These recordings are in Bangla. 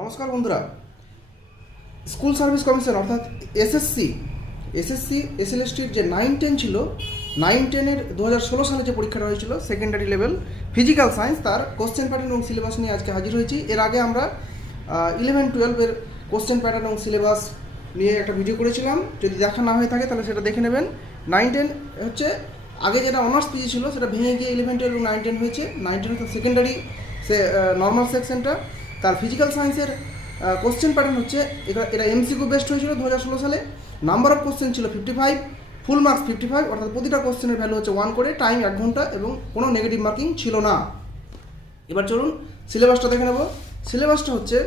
নমস্কার বন্ধুরা, স্কুল সার্ভিস কমিশন অর্থাৎ এসএসসি এসএলএসটির যে 9-10 ছিল, 9-10-এর 2016 সালে যে পরীক্ষাটা হয়েছিল সেকেন্ডারি লেভেল ফিজিক্যাল সায়েন্স, তার কোশ্চেন প্যাটার্ন এবং সিলেবাস নিয়ে আজকে হাজির হয়েছি। এর আগে আমরা 11-12-এর কোশ্চেন প্যাটার্ন এবং সিলেবাস নিয়ে একটা ভিডিও করেছিলাম। যদি দেখা না হয়ে থাকে তাহলে সেটা দেখে নেবেন। 9-10 হচ্ছে আগে যেটা অনার্স পিজি ছিল সেটা ভেঙে গিয়ে 11-12 এবং 9-10 হয়েছে। 9-10 হচ্ছে সেকেন্ডারি নর্মাল সেকশনটা। তার ফিজিক্যাল সায়েন্সের কোশ্চেন প্যাটার্ন হচ্ছে এটা এমসিকিউ বেস্ট হয়েছিল 2016 সালে। নাম্বার অফ কোশ্চেন ছিল 55, ফুল মার্কস 55, অর্থাৎ প্রতিটা কোশ্চেনের ভ্যালু হচ্ছে 1 করে, টাইম 1 ঘন্টা এবং কোনো নেগেটিভ মার্কিং ছিল না। এবার চলুন সিলেবাসটা দেখে নেব। সিলেবাসটা হচ্ছে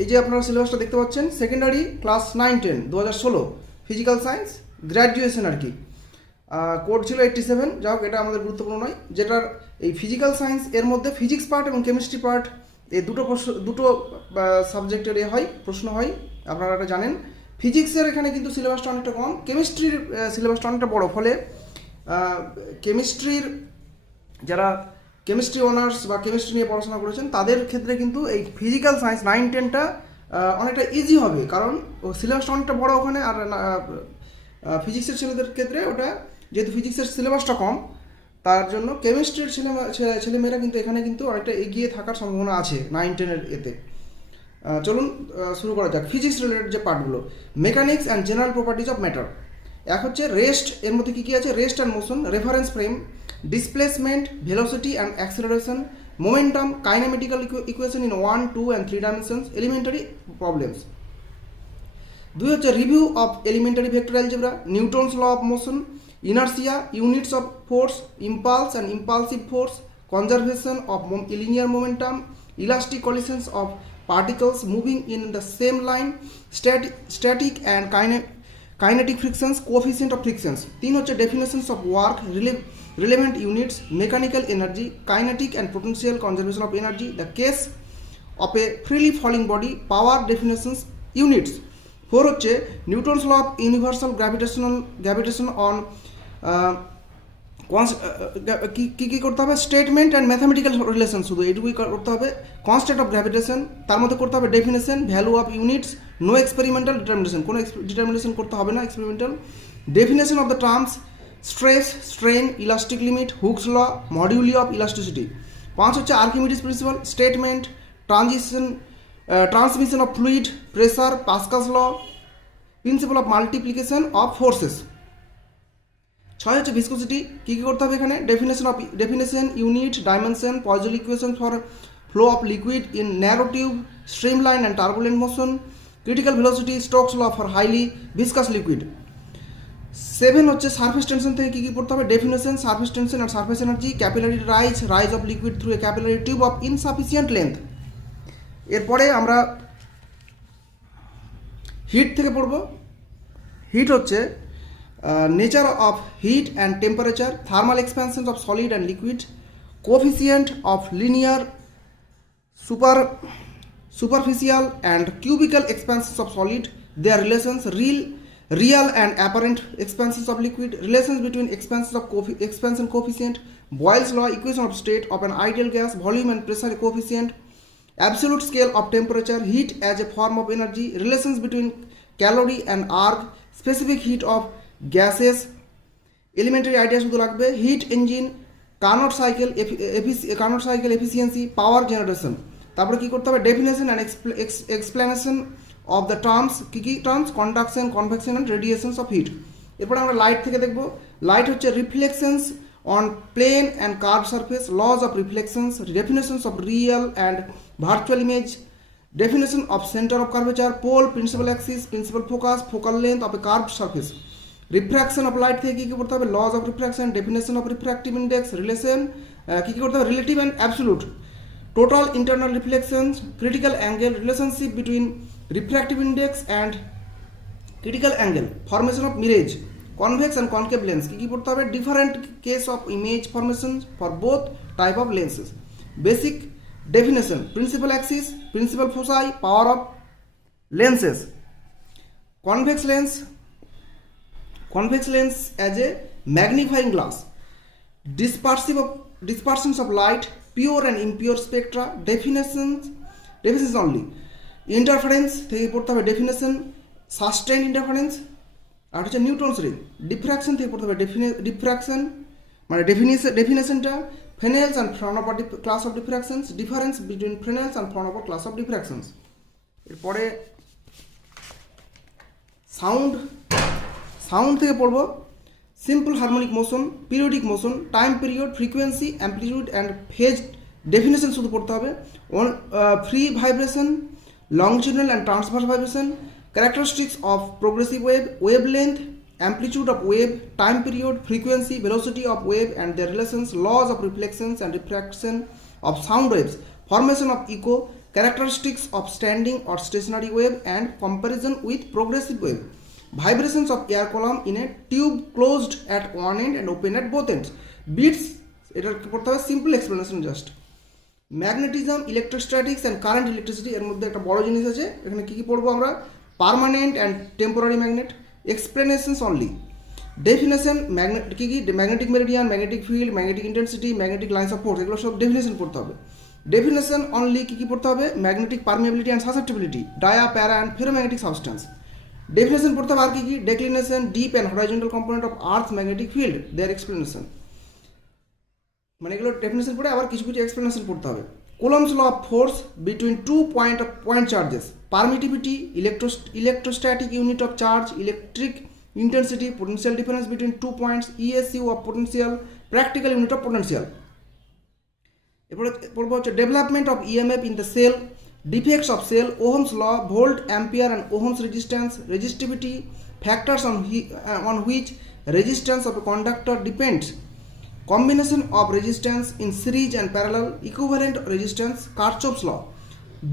এই যে আপনারা সিলেবাসটা দেখতে পাচ্ছেন, secondary class 9-10 2016 physical science graduation আর কি। কোড ছিল 87, যাই হোক এটা আমাদের গুরুত্বপূর্ণ নয়। যেটার এই ফিজিক্যাল সায়েন্স এর মধ্যে ফিজিক্স পার্ট এবং কেমিস্ট্রি পার্ট এই দুটো সাবজেক্টের প্রশ্ন হয়, আপনারা এটা জানেন। ফিজিক্সের এখানে কিন্তু সিলেবাসটা অনেকটা কম, কেমিস্ট্রির সিলেবাসটা অনেকটা বড়, ফলে কেমিস্ট্রির যারা কেমিস্ট্রি অনার্স বা কেমিস্ট্রি নিয়ে পড়াশোনা করেছেন তাদের ক্ষেত্রে কিন্তু এই ফিজিক্যাল সায়েন্স 9-10টা অনেকটা ইজি হবে, কারণ সিলেবাসটা অনেকটা বড় ওখানে। আর ফিজিক্সের ছেলেদের ক্ষেত্রে ওটা যেহেতু ফিজিক্সের সিলেবাসটা কম, তার জন্য কেমিস্ট্রির ছেলেমেয়েরা কিন্তু এখানে কিন্তু অনেকটা এগিয়ে থাকার সম্ভাবনা আছে 9-10-এর এতে। চলুন শুরু করা যাক। ফিজিক্স রিলেটেড যে পার্টগুলো, mechanics and general properties of matter. এক হচ্ছে রেস্ট, এর মধ্যে কী কী আছে? Rest and motion, reference frame, displacement, velocity and acceleration, momentum, kinematical equation in 1, 2 and 3 dimensions, elementary problems. 2 হচ্ছে review of elementary vector algebra, Newton's law of motion, inertia, units of force, impulse and impulsive force, conservation of linear momentum, elastic collisions of particles moving in the same line, static and kinetic frictions, coefficient of frictions. 3 হচ্ছে definitions of work, relevant units, mechanical energy, kinetic and potential conservation of energy, the case of a freely falling body, power definitions, units. 4 হচ্ছে Newton's law of universal gravitation on কী করতে হবে? স্টেটমেন্ট অ্যান্ড ম্যাথামেটিক্যাল রিলেশন, শুধু এটুকুই করতে হবে। কনস্ট্যান্ট অফ গ্র্যাভিটেশন, তার মধ্যে করতে হবে definition, value of units, no experimental determination, কোনো ডিটারমিনেশন করতে হবে না experimental, definition of the terms stress, strain, elastic limit, Hooke's law, moduli of elasticity. 5 হচ্ছে Archimedes principle, statement, transmission of fluid, pressure, Pascal's law, principle of multiplication of forces. 6 হচ্ছে ভিসকোসিটি, কী কী করতে হবে এখানে? Definition, unit, dimension, Poiseuille equation for flow of liquid in narrow tube, streamline and turbulent motion, critical velocity, Stokes law for highly viscous liquid. 7 হচ্ছে সারফেস টেনশন থেকে কী কী পড়তে হবে? Definition, surface tension and surface energy, capillary rise of liquid through a capillary tube of insufficient length. এরপরে আমরা হিট থেকে পড়ব। হিট হচ্ছে nature of heat and temperature, thermal expansion of solid and liquid, coefficient of linear superficial and cubical expansions of solid, their relations, real and apparent expansions of liquid, relations between expansion coefficient, Boyle's law, equation of state of an ideal gas, volume and pressure coefficient, absolute scale of temperature, heat as a form of energy, relations between calorie and arc, specific heat of gases, elementary ideas শুধু লাগবে, heat engine, Carnot cycle efficiency, power generation. তারপরে কী করতে হবে? Definition and explanation of the terms, কী কী terms? Conduction, convection and radiations of heat. এরপরে আমরা লাইট থেকে দেখব। লাইট হচ্ছে reflections on plane and curve surface, laws of reflections, definitions of real and virtual image, definition of center of curvature, pole, principal axis, principal focus, focal length of a curved surface. Refraction of light থেকে কী কী করতে হবে? laws of refraction, definition of refractive index, relation কী কী করতে হবে? relative and absolute, total internal reflections, critical angle, relationship between refractive index and critical angle, formation of mirage, convex and concave lens কী কী করতে হবে? different case of image formation for both type of lenses, basic definition, principal axis, principal foci, power of lenses, convex lens as a magnifying glass, dispersions of light, pure and impure spectra, definitions only, interference থেকে পড়তে হবে ডেফিনেশন, সাস্টেইন ইন্টারফারেন্স, আর হচ্ছে নিউটনস রিং। ডিফ্র্যাকশন থেকে পড়তে হবে ডিফ্র্যাকশন মানে ডেফিনেশনটা, Fresnel's and Fraunhofer class of diffractions, difference between Fresnel's and Fraunhofer class of diffractions. এরপরে সাউন্ড থেকে পড়ব simple harmonic motion, periodic motion, time period, frequency, amplitude and phase definition শুধু পড়তে হবে। Free vibration, longitudinal and transverse vibration, characteristics of progressive wave, wavelength, amplitude of wave, time period, frequency, velocity of wave and their relations, laws of reflections and refraction of sound waves, formation of echo, characteristics of standing or stationary wave and comparison with progressive wave, vibrations of air column in a tube closed at one end and open at both ends, beats, এটা পড়তে হবে simple explanation just. Magnetism, electrostatics and current electricity, এর মধ্যে একটা বড় জিনিস আছে, এখানে কী কী পড়বো আমরা, permanent and temporary magnet, explanations only, definition, কী কী magnetic meridian, magnetic field, magnetic intensity, magnetic lines of force, এগুলো সব ডেফিনেশন পড়তে হবে। ডেফিনেশন অনলি কী কী পড়তে হবে, magnetic permeability and susceptibility, dia, para and ferromagnetic substance. Definition পড়তে হবে আর কী কী, declination, dip and horizontal component of earth magnetic field, their explanation, মানে এগুলো ডেফিনেশন পড়ে আবার কিছু কিছু এক্সপ্লেনেশন পড়তে হবে। Coulomb's law of force between 2 point charges, permittivity, electrostatic unit of charge, electric intensity, potential difference between 2 points, ESU of potential, practical unit of potential. এরপরে পড়বো হচ্ছে development of EMF in the cell, defects of cell, Ohm's law, volt, ampere and Ohm's resistance, resistivity, factors on which resistance of a conductor depends, combination of resistance in series and parallel, equivalent resistance, Kirchhoff's law,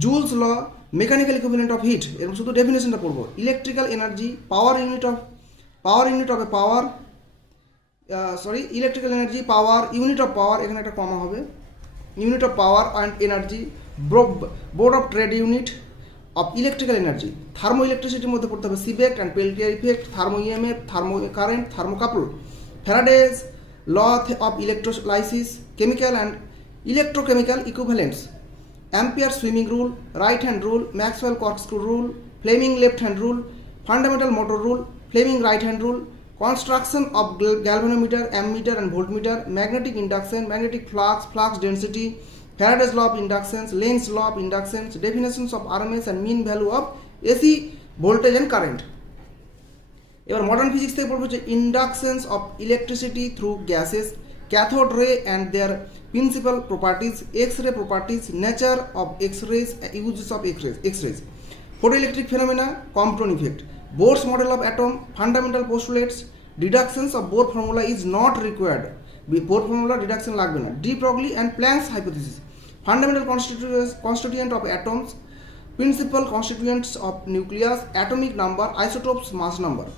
Joule's law, mechanical equivalent of heat, এর শুধু ডেফিনেশনটা পড়বো। Electrical energy, electrical energy, power, unit of power, এখানে একটা কমা হবে, unit of power and energy, board of trade unit of electrical energy. Thermo ইলেকট্রিসিটির মধ্যে পড়তে হবে Seebeck and Peltier effect, thermo EMF, thermo current, thermocouple, Faraday's law of electrolysis, chemical and electrochemical equivalents, Ampere's swimming rule, right hand rule, Maxwell corkscrew rule, Fleming left hand rule, fundamental motor rule, Fleming right hand rule, construction of galvanometer, ammeter and voltmeter, magnetic induction, magnetic flux, flux density, Faraday's law of inductions, Lenz's law of inductions, definitions of RMS and mean value of AC voltage and current. এবার মডার্ন ফিজিক্স থেকে পড়বো হচ্ছে inductions of electricity through gases, cathode ray and their principal properties, X ray properties, nature of X rays, uses of X rays, photo electric phenomena, Compton effect, Bohr's model of atom, fundamental postulates, deductions of Bohr formula is not required, Bohr formula deduction লাগবে না, de Broglie and Planck's hypothesis, fundamental constituent of atoms, principal constituents of nucleus, atomic number, আইসোটোপস, mass number,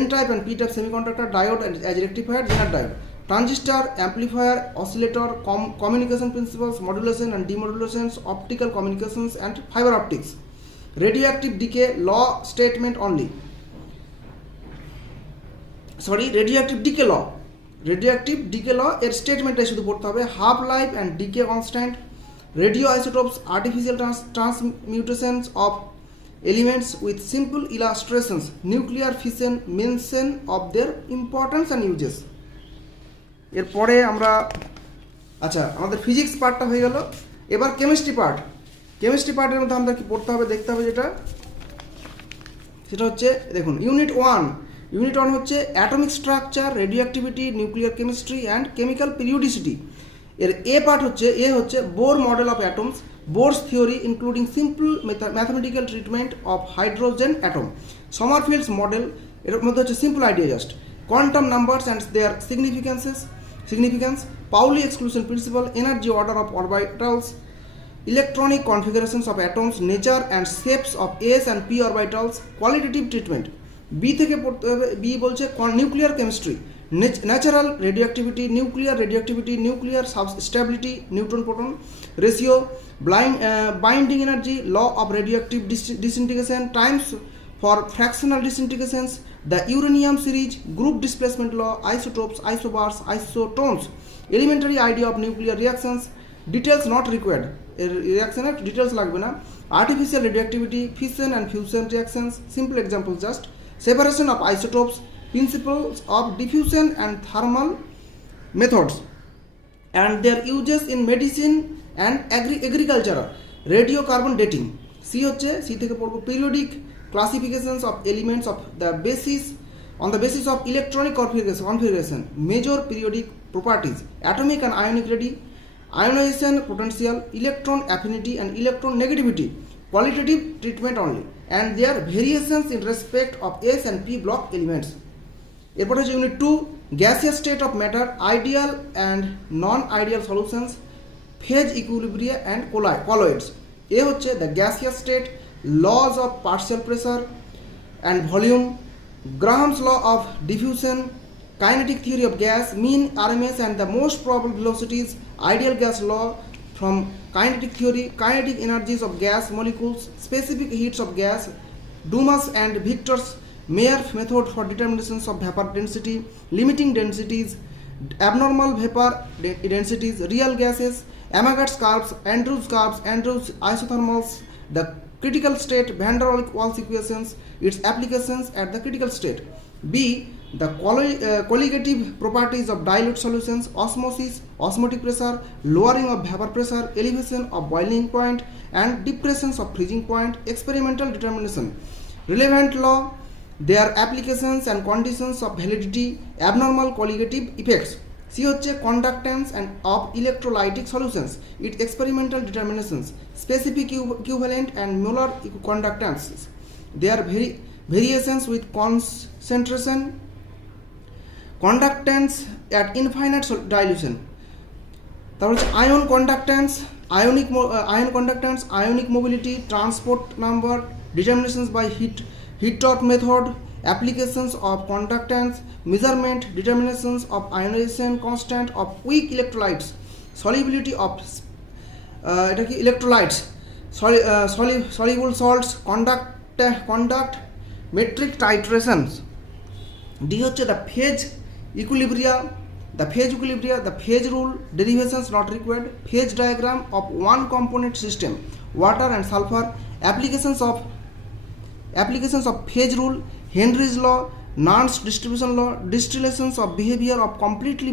N-type and P-type semiconductor, diode and as rectifier, Zener diode, transistor, amplifier, oscillator, communication principles, modulation and demodulations, optical communications and fiber optics, radioactive decay law statement only, radioactive decay law এর স্টেটমেন্টটাই শুধু পড়তে হবে। Half life and decay constant, radio isotopes, artificial transmutations of elements with simple illustrations, nuclear fission, mention of their importance and uses. এরপরে আমরা আমাদের ফিজিক্স পার্টটা হয়ে গেল, এবার কেমিস্ট্রি পার্টের মধ্যে আমরা কি পড়তে হবে দেখতে হবে, সেটা হচ্ছে দেখুন ইউনিট ওয়ান হচ্ছে atomic structure, radio activity, nuclear chemistry and chemical periodicity. এর পার্ট হচ্ছে Bohr model of atoms, Bohr's theory including simple mathematical treatment of hydrogen atom, Sommerfield's model, এর মধ্যে হচ্ছে simple idea just, quantum numbers and their significance, Pauli exclusion principle, energy order of orbitals, electronic configurations of atoms, nature and shapes of s and p orbitals, qualitative treatment. B থেকে পড়তে হবে, B বলছে nuclear chemistry, natural radioactivity, nuclear stability, neutron proton ratio, binding energy, law of radioactive disintegration, times for fractional disintegrations, the uranium series, group displacement law, isotopes, isobars, isotones, elementary idea of nuclear reactions, details not required, reaction details লাগবে না, artificial radioactivity, fission and fusion reactions. Simple examples just separation of isotopes, principles of diffusion and thermal methods, and their uses in medicine and agriculture. Radiocarbon dating. C হচ্ছে C থেকে পড়ব periodic classifications of elements of the basis on the basis of electronic configuration, major periodic properties, atomic and ionic ionization potential, electron affinity and electron negativity, qualitative treatment only, and their variations in respect of S and P block elements. এরপর হচ্ছে unit 2 gaseous state of matter, ideal and non-ideal solutions, phase equilibria and colloids. এ হচ্ছে the gaseous state, laws of partial pressure and volume, Graham's law of diffusion, kinetic theory of gas, mean RMS and the most probable velocities, ideal gas law from kinetic theory, kinetic energies of gas molecules, specific heats of gas, Dumas and Victor's Mayer method for determinations of vapor density, limiting densities, abnormal vapor densities, real gases, Amagat's curves, Andrews isothermals, the critical state, van der Waals equations, its applications at the critical state. B. The colligative properties of dilute solutions, osmosis, osmotic pressure, lowering of vapor pressure, elevation of boiling point, and depressions of freezing point, experimental determination, relevant law, their applications and conditions of validity, abnormal colligative effects. C হচ্ছে conductance and of electrolytic solutions, its experimental determinations, specific equivalent and molar conductances, their variations with concentration, conductance at infinite dilution. তারপর হচ্ছে ion conductance, ionic mobility, transport number, determinations by heat torque method, applications of conductance, measurement, determinations of ionization constant of weak electrolytes, solubility of electrolytes, soluble salts, conduct metric titrations. D হচ্ছে the phase equilibria, the phase rule, derivations not required, phase diagram of one component system, water and sulfur, applications of phase rule, Henry's law, Nernst distribution law, distillations of behavior of completely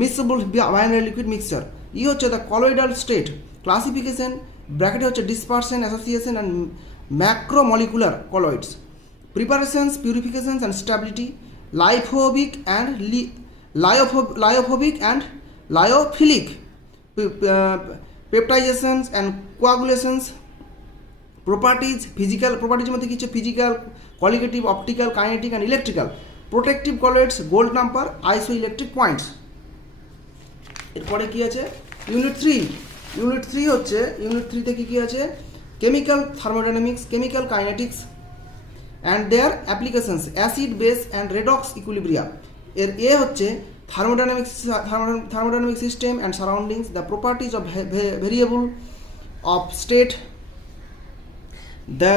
miscible binary liquid mixture. E হচ্ছে the colloidal state, classification, bracket হচ্ছে dispersion, association and macromolecular colloids, preparations, purifications and stability, lyophobic and lyophilic peptidations and coagulations, properties, physical properties মধ্যে কিছু physical, colligative, optical, kinetic and electrical, protective colloids, gold number, isoelectric points. এরপরে কি আছে ইউনিট 3 হচ্ছে ইউনিট 3 থেকে কি আছে chemical thermodynamics, chemical kinetics and their applications, acid base and redox equilibria. এর এ হচ্ছে thermodynamic system and surroundings, the properties of variable of state, the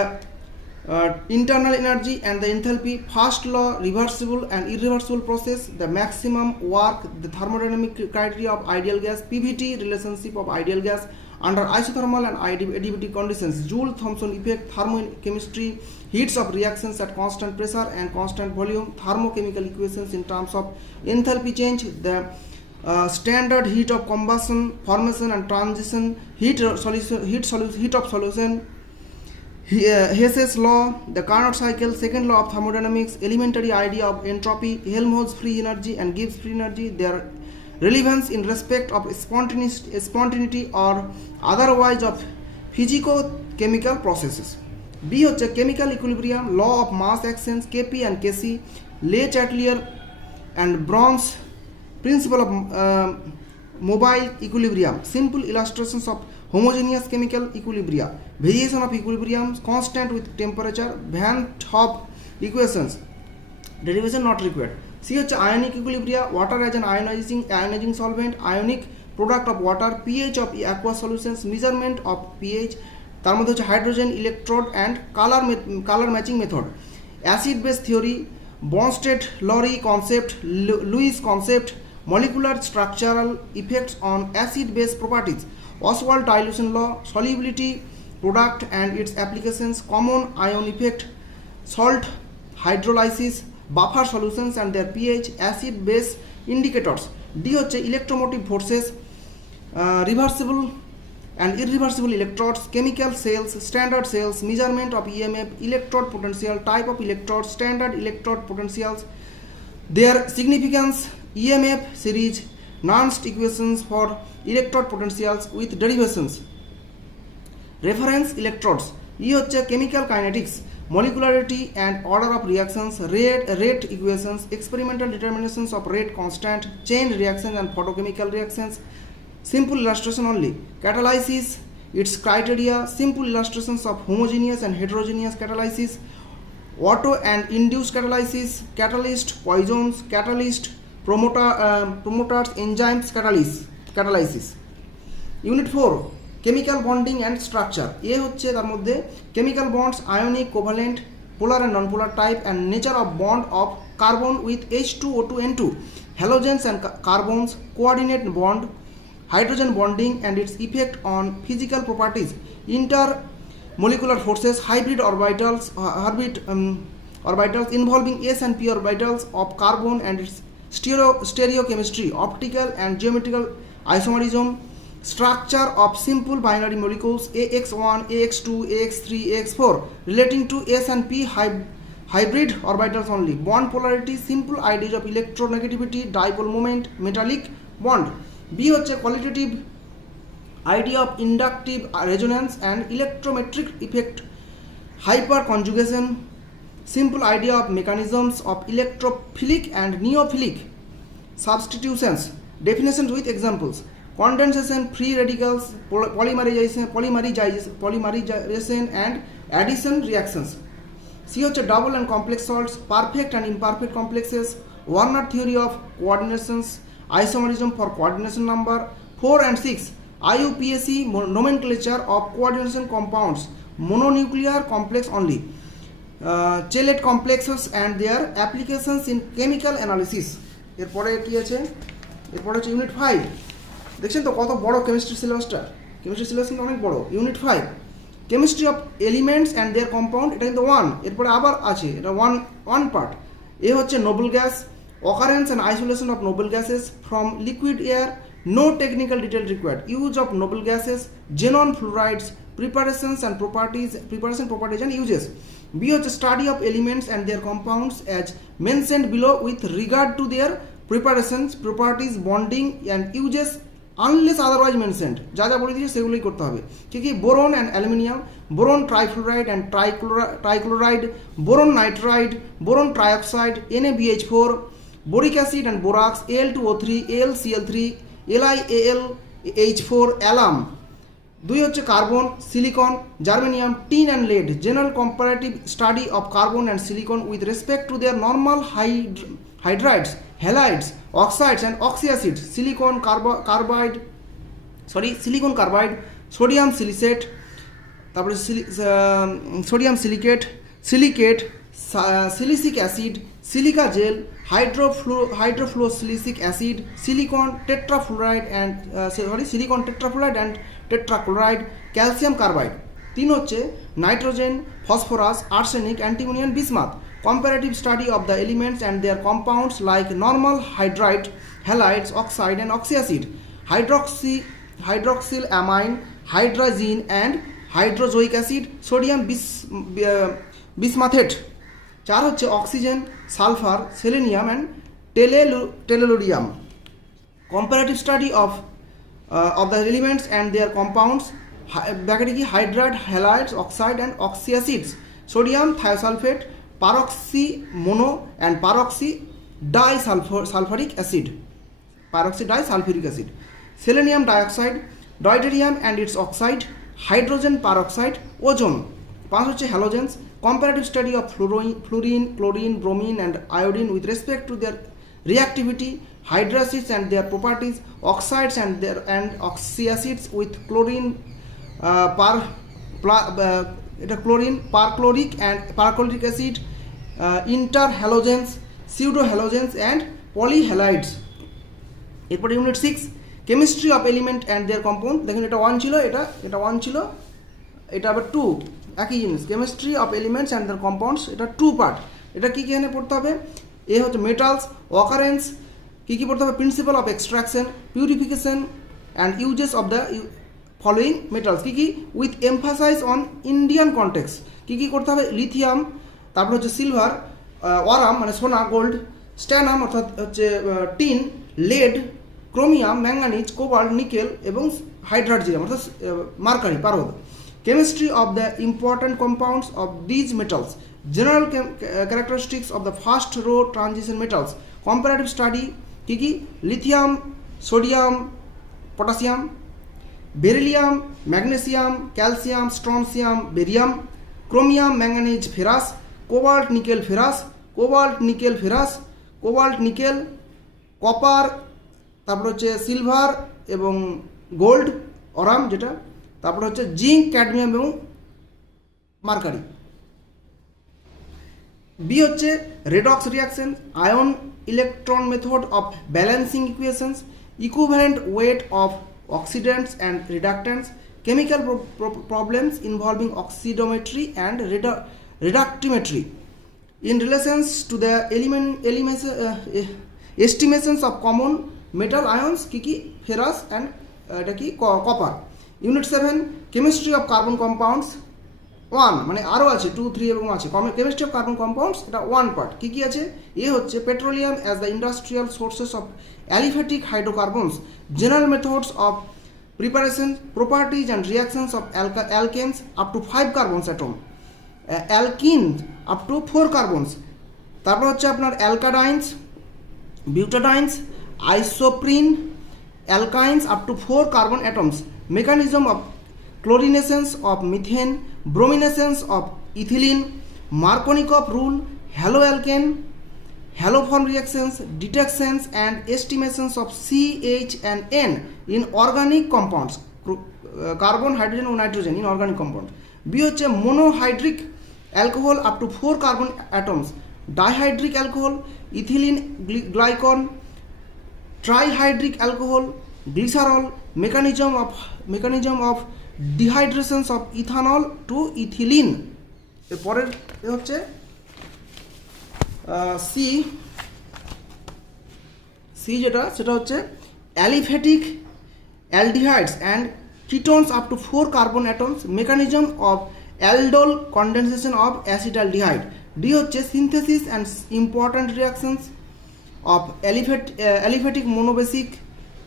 internal energy and the enthalpy, first law, reversible and irreversible process, the maximum work, the thermodynamic criteria of ideal gas, PVT, relationship of ideal gas under isothermal and additivity conditions, Joule-Thomson effect, thermochemistry, heats of reactions at constant pressure and constant volume, thermochemical equations in terms of enthalpy change, the standard heat of combustion, formation and transition, heat of solution, Hess's law, the Carnot cycle, second law of thermodynamics, elementary idea of entropy, Helmholtz free energy and Gibbs free energy, their relevance in respect of spontaneity or otherwise of physico-chemical processes. B হচ্ছে chemical equilibrium, law of mass exchange, Kp and Kc, Le Chatelier and Browne's principle of mobile equilibrium, simple illustrations of homogeneous chemical equilibria, variation of equilibrium constant with temperature, Van 't Hoff equations, derivation not required. C হচ্ছে ionic equilibria, water as an ionizing solvent, ionic product of water, pH of aqueous solutions, measurement of pH, তার মধ্যে হচ্ছে hydrogen electrode and colour matching method, acid base theory, Bronsted Lowry concept, Lewis concept, molecular structural effects on acid base properties, Oswald dilution law, solubility product and its applications, common ion effect, salt hydrolysis, buffer solutions and their pH, acid base indicators. D হচ্ছে electromotive forces, reversible and irreversible electrodes, chemical cells, standard cells, measurement of EMF, electrode potential, type of electrodes, standard electrode potentials, their significance, EMF series, Nernst equations for electrode potentials with derivations. Reference electrodes. E হচ্ছে chemical kinetics, molecularity and order of reactions, rate equations, experimental determinations of rate constant, chain reactions and photochemical reactions. Simple illustration only. Catalysis, its criteria, simple illustrations of homogeneous and heterogeneous catalysis, auto and induced catalysis, catalyst, poisons, catalyst, promoters, enzymes, catalysis. Unit 4, chemical bonding and structure. A হচ্ছে তার মধ্যে chemical bonds, ionic, covalent, polar and non-polar type and nature of bond of carbon with H2O2N2, halogens and carbons, coordinate bond, hydrogen bonding and its effect on physical properties, intermolecular forces, hybrid orbitals, orbitals involving s and p orbitals of carbon and its stereochemistry, optical and geometrical isomerism, structure of simple binary molecules AX1, AX2, AX3, AX4 relating to s and p hybrid orbitals only, bond polarity, simple ideas of electronegativity, dipole moment, metallic bond. B হচ্ছে qualitative idea of inductive resonance and electrometric effect, hyperconjugation, simple idea of mechanisms of electrophilic and neophilic substitutions, definitions with examples, condensation, free radicals, polymerization and addition reactions. C হচ্ছে double and complex salts, perfect and imperfect complexes, Warner theory of coordinations, isomerism for coordination number. 4 and 6, IUPAC nomenclature of coordination compounds, mononuclear complex only, chelate complexes and their applications in chemical analysis. এরপরে কি আছে, এরপরে হচ্ছে ইউনিট 5. দেখছেন তো কত বড় কেমিস্ট্রি সিলেবাসটা, কেমিস্ট্রি সিলেবাস কিন্তু অনেক বড়। Unit 5, chemistry of elements and their compound, এটা কিন্তু 1, এরপরে আবার আছে এটা 1 পার্ট। এ হচ্ছে Nobel gas, occurrence and isolation of noble gases from liquid air, no technical detail required, use of noble gases, xenon fluorides, preparation properties and uses. B হচ্ছে study of elements and their compounds as mentioned below with regard to their preparations, properties, bonding and uses unless otherwise mentioned. যা যা বলে দিয়েছে সেগুলোই করতে হবে। কি কি, boron and aluminium, boron trifluoride and trichloride, boron nitride, boron trioxide, NaBH4, boric acid and borax, Al2O3, AlCl3, LiAlH4, alum. 2 হচ্ছে carbon, silicon, germanium, tin and lead, general comparative study of carbon and silicon with respect to their normal hydrides, halides, oxides and oxyacids, silicon carbide, sodium silicate, তারপরে sodium silicate, silicic acid, silica gel, hydrofluorosilicic acid, silicon tetrafluoride and tetrachloride, calcium carbide. 3 হচ্ছে nitrogen, phosphorus, arsenic, antimony and bismuth, comparative study of the elements and their compounds like normal hydride, halides, oxide and oxyacid, hydroxylamine, hydrazine and hydrozoic acid, sodium bismuthate. 4 হচ্ছে oxygen, sulphur, selenium and tellurium, comparative study of the elements and their compounds, ব্র্যাকেটে কি, hydride, halides, oxide and oxyacids, sodium thiosulphate, peroxy mono and peroxy disulphuric acid, selenium dioxide, deuterium and its oxide, hydrogen peroxide, ozone. 5 হচ্ছে halogens, comparative study of fluorine, chlorine, bromine and iodine with respect to their reactivity, hydrases and their properties, oxides and oxyacids with chlorine, perchloric and perchloric acid, interhalogens, pseudohalogens and polyhalides. এরপরে unit 6, chemistry of element and their compound. দেখুন এটা 1 ছিল, এটা 1 ছিল, এটা আবার 2 একই জিনিস, chemistry of elements and the compounds, এটা 2 পার্ট। এটা কী কী এখানে পড়তে হবে? এ হচ্ছে মেটালস, অকারেন্স, কী কী পড়তে হবে? Principal of extraction, purification and uses of the following metals, কী কী? With emphasize on Indian context. কী কী করতে হবে? লিথিয়াম, তারপর হচ্ছে সিলভার, ওয়ারাম মানে সোনা গোল্ড, স্ট্যানাম অর্থাৎ হচ্ছে tin, lead, chromium, manganese, cobalt, nickel এবং হাইড্রাজিয়াম অর্থাৎ মার্কারি পারদ। Chemistry of the important compounds of these metals, general characteristics of the first row transition metals, comparative study, কী কী? Lithium, sodium, potassium, beryllium, magnesium, calcium, strontium, barium, chromium, manganese, ferrous, cobalt, nickel, ferrous, cobalt, nickel, ferrous, cobalt, nickel, copper, তারপর হচ্ছে সিলভার এবং গোল্ড, অরাম যেটা, তারপর হচ্ছে জিঙ্ক, ক্যাডমিয়াম এবং মার্কারি। বি হচ্ছে redox reaction, ion electron method of balancing equations, equivalent weight of oxidants and reductants, chemical problems involving oxidometry and reductimetry in relations to the estimations of common metal ions, kiki ferrous and এটা কি copper. Unit 7 chemistry of carbon compounds 1 মানে আরও আছে 2 3 এবং আছে কেমিস্ট্রি অফ কার্বন কম্পাউন্ডস, এটা 1 পার্ট। কী কী আছে? এ হচ্ছে petroleum as the industrial sources of aliphatic hydrocarbons, general methods of preparation, properties and reactions of alkanes up to 5 carbons atom, alkene up to 4 carbons, তারপর হচ্ছে আপনার alkadienes, butadienes, isoprene, alkynes up to 4 carbon atoms, mechanism of chlorination of methane, bromination of ethylene, Markovnikov rule, haloalkane, haloform reactions, detections and estimations of CH and N in organic compounds, carbon, hydrogen or nitrogen in organic compounds. B হচ্ছে monohydric alcohol up to 4 carbon atoms, dihydric alcohol, ethylene glycol, trihydric alcohol, glycerol, mechanism of dehydration of ethanol to ethylene. এরপরের হচ্ছে সি যেটা সেটা হচ্ছে aliphatic aldehydes and ketones up to 4 carbon atoms, mechanism of aldol condensation of acetaldehyde. D হচ্ছে synthesis and important reactions of aliphatic monobasic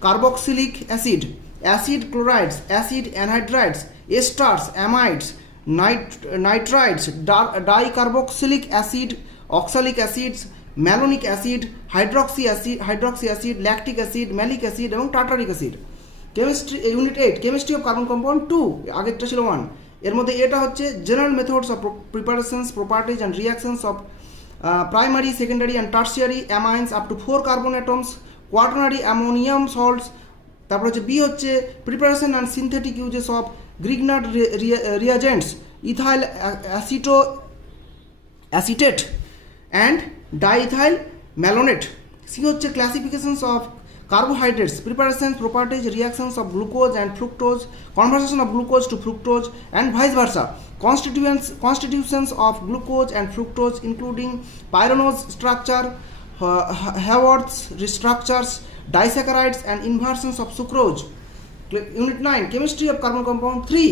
carboxylic acid, acid chlorides, acid anhydrides, esters, amides, nitrides, dicarboxylic acid, oxalic acids, malonic acid, hydroxy acid, lactic acid, malic acid এবং tartaric acid. Chemistry unit 8 chemistry of carbon compound 2, আগেরটা ছিল 1। এর মধ্যে এটা হচ্ছে general methods of preparations, properties and reactions of primary, secondary and tertiary amines up to 4 carbon atoms, quaternary ammonium salts. তারপর হচ্ছে বি হচ্ছে preparation and synthetic uses of Grignard reagents, ethyl acetate and diethyl malonate. C হচ্ছে classifications of carbohydrates, preparations, properties, reactions of glucose and fructose, conversion of glucose to fructose and vice versa, constitutions of glucose and fructose including pyranose structure, Haworth's structures, disaccharides and inversions of sucrose. Unit 9 chemistry of carbon compound 3,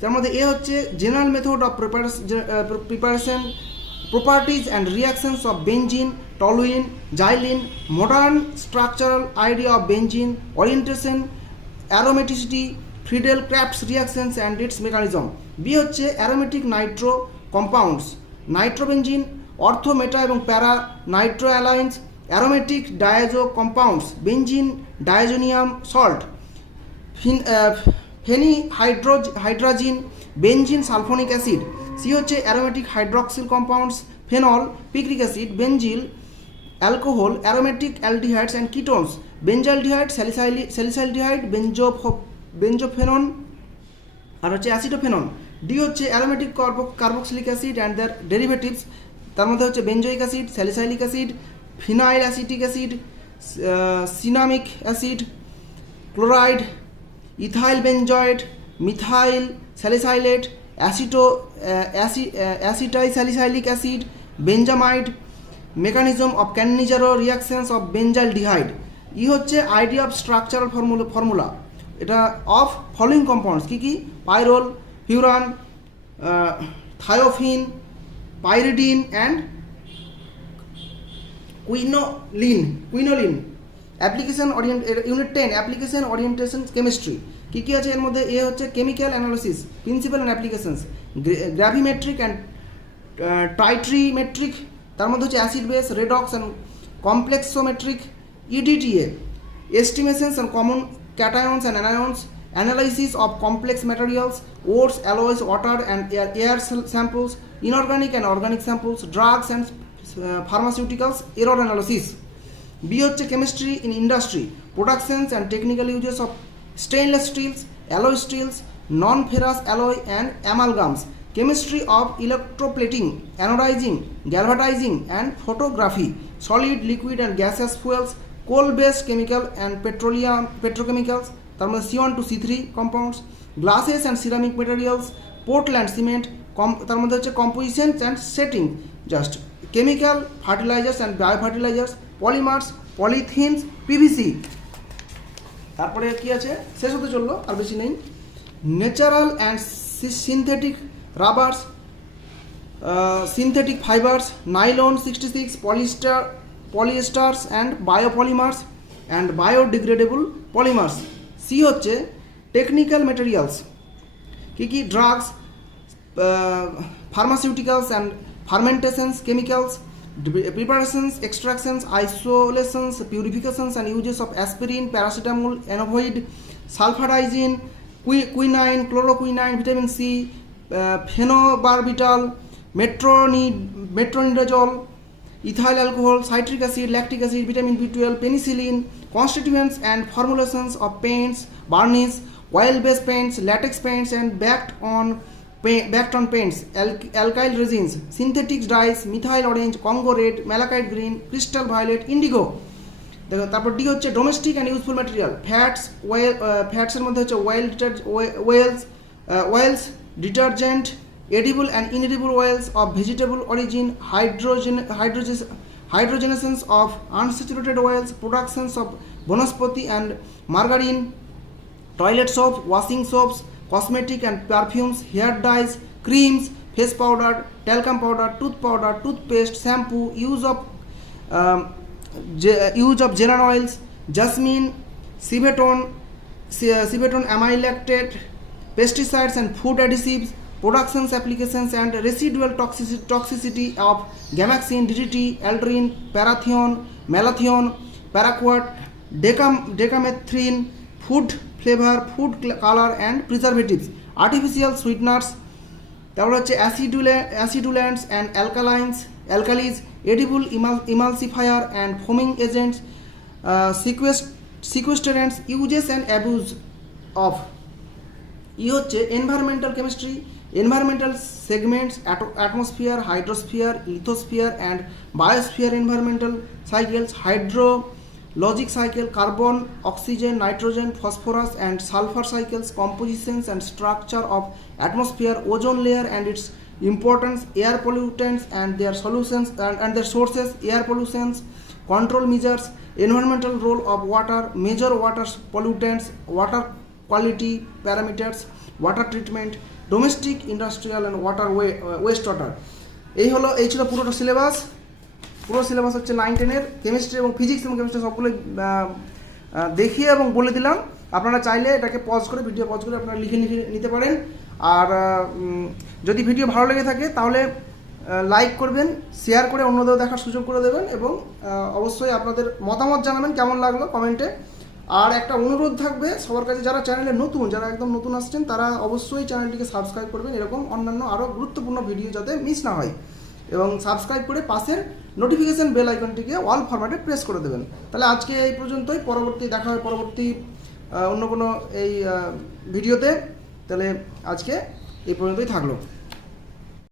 তার মধ্যে এ হচ্ছে general method of preparation, properties and reactions of benzene, toluene, xylene, modern structural idea of benzene, orientation, aromaticity, Friedel-Crafts reactions and its mechanism. B হচ্ছে aromatic nitro compounds, nitrobenzene, ortho, meta এবং para nitroalloys, aromatic diazo compounds, benzene, diazonium salt, phenhydrazine, benzene sulfonic acid. C হচ্ছে aromatic hydroxyl compounds, phenol, picric acid, benzyl alcohol, aromatic aldehydes and ketones, benzaldehyde, salicyldehyde, benzophenone আর হচ্ছে অ্যাসিডোফেনন। ডি হচ্ছে aromatic carboxylic acid and their derivatives, তার মধ্যে হচ্ছে benzoic acid, salicylic acid, phenyl acetic acid, cinnamic acid, chloride, ethyl benzoate, methyl salicylate, acetyl acid, benjamide, mechanism of Cannizzaro reactions of benzyl dihide. E হচ্ছে আইডিয়া অফ স্ট্রাকচারাল ফর্মুলা এটা অফ ফলোইং কম্পাউন্ডস কী কী pyrrole, furan, thiophene, pyridine and quinoline. Application unit 10 application orientation chemistry কী কী আছে এর মধ্যে? এ হচ্ছে chemical analysis, principal and applications, gravimetric and titrimetric, তার মধ্যে হচ্ছে acid base, redox and complexometric, EDTA, estimations on common cations and anions, analysis of complex materials, ores, alloys, water and air samples, inorganic and organic samples, drugs and pharmaceuticals, error analysis. B হচ্ছে chemistry in industry, productions and technical uses of stainless steels, alloy steels, non-ferrous alloy and amalgams, chemistry of electroplating, anodizing, galvanizing and photography, solid, liquid and gaseous fuels, coal-based chemical and petrochemicals, তার মধ্যে C1 to C3 compounds, glasses and ceramic materials, Portland cement, তার মধ্যে হচ্ছে composition and setting, just chemical, fertilizers and biofertilizers, polymers, polythenes, PVC। তারপরে কি আছে শেষ হতে চললো আর বেশি নেই। Natural and synthetic rubbers, synthetic fibers, nylon 66, polyesters and biopolymers and biodegradable polymers। C হচ্ছে টেকনিক্যাল ম্যাটেরিয়ালস কী কী drugs, pharmaceuticals and fermentations, chemicals, preparations, extractions, isolations, purifications and uses of aspirin, paracetamol, enovoid, sulfarizine, quinine, chloroquine, vitamin C, phenobarbital, metronidazole, ethyl alcohol, citric acid, lactic acid, vitamin B12, penicillin, constituents and formulations of paints, varnish, oil-based paints, latex paints and backed on paints, alkyl resins, synthetic dyes, methyl orange, Congo red, malachite green, crystal violet, indigo। দেখো তারপর ডি হচ্ছে ডোমেস্টিক অ্যান্ড ইউজফুল ম্যাটেরিয়াল, ফ্যাটসের মধ্যে হচ্ছে oils, detergent, edible and inedible oils of vegetable origin, hydrogenations of unsaturated oils, productions of banaspati and margarine, toilet soap, washing soaps, cosmetic and perfumes, hair dyes, creams, face powder, talcum powder, toothpaste, shampoo, use of geran oils, jasmine, civetone amylactate, pesticides and food additives, productions, applications and residual toxicity of gamaxine, DDT, aldrin, parathion, malathion, paraquat, decamethrin, food flavor, food color and preservatives, artificial sweeteners, তারপর হচ্ছে acidulants and alkalis, edible emulsifier and foaming agents, sequestrants, uses and abuse of। ই হচ্ছে environmental chemistry, environmental segments, atmosphere, hydrosphere, lithosphere and biosphere environmental cycles, hydrologic cycle, carbon, oxygen, nitrogen, phosphorus and sulfur cycles, compositions and structure of atmosphere, ozone layer and its importance, air pollutants and their solutions and their sources, air pollutions, control measures, environmental role of water, major water pollutants, water quality parameters, water treatment, domestic, industrial and water West water. এই ছিল পুরো সিলেবাস হচ্ছে 9-10-এর কেমিস্ট্রি এবং ফিজিক্স এবং কেমিস্ট্রি সবগুলো দেখিয়ে এবং বলে দিলাম। আপনারা চাইলে এটাকে ভিডিও পজ করে আপনারা লিখে নিতে পারেন। আর যদি ভিডিও ভালো লেগে থাকে তাহলে লাইক করবেন, শেয়ার করে অন্যদের দেখার সুযোগ করে দেবেন এবং অবশ্যই আপনাদের মতামত জানাবেন কেমন লাগলো কমেন্টে। আর একটা অনুরোধ থাকবে সবার কাছে, যারা চ্যানেলে নতুন, যারা একদম নতুন আসছেন তারা অবশ্যই চ্যানেলটিকে সাবস্ক্রাইব করবেন, এরকম অন্যান্য আরও গুরুত্বপূর্ণ ভিডিও যাতে মিস না হয়, এবং সাবস্ক্রাইব করে পাশের নোটিফিকেশান বেল আইকনটিকে অল ফরম্যাটে প্রেস করে দেবেন। তাহলে আজকে এই পর্যন্তই, দেখা হয় পরবর্তী অন্য কোনো এই ভিডিওতে। তাহলে আজকে এই পর্যন্তই থাকলো।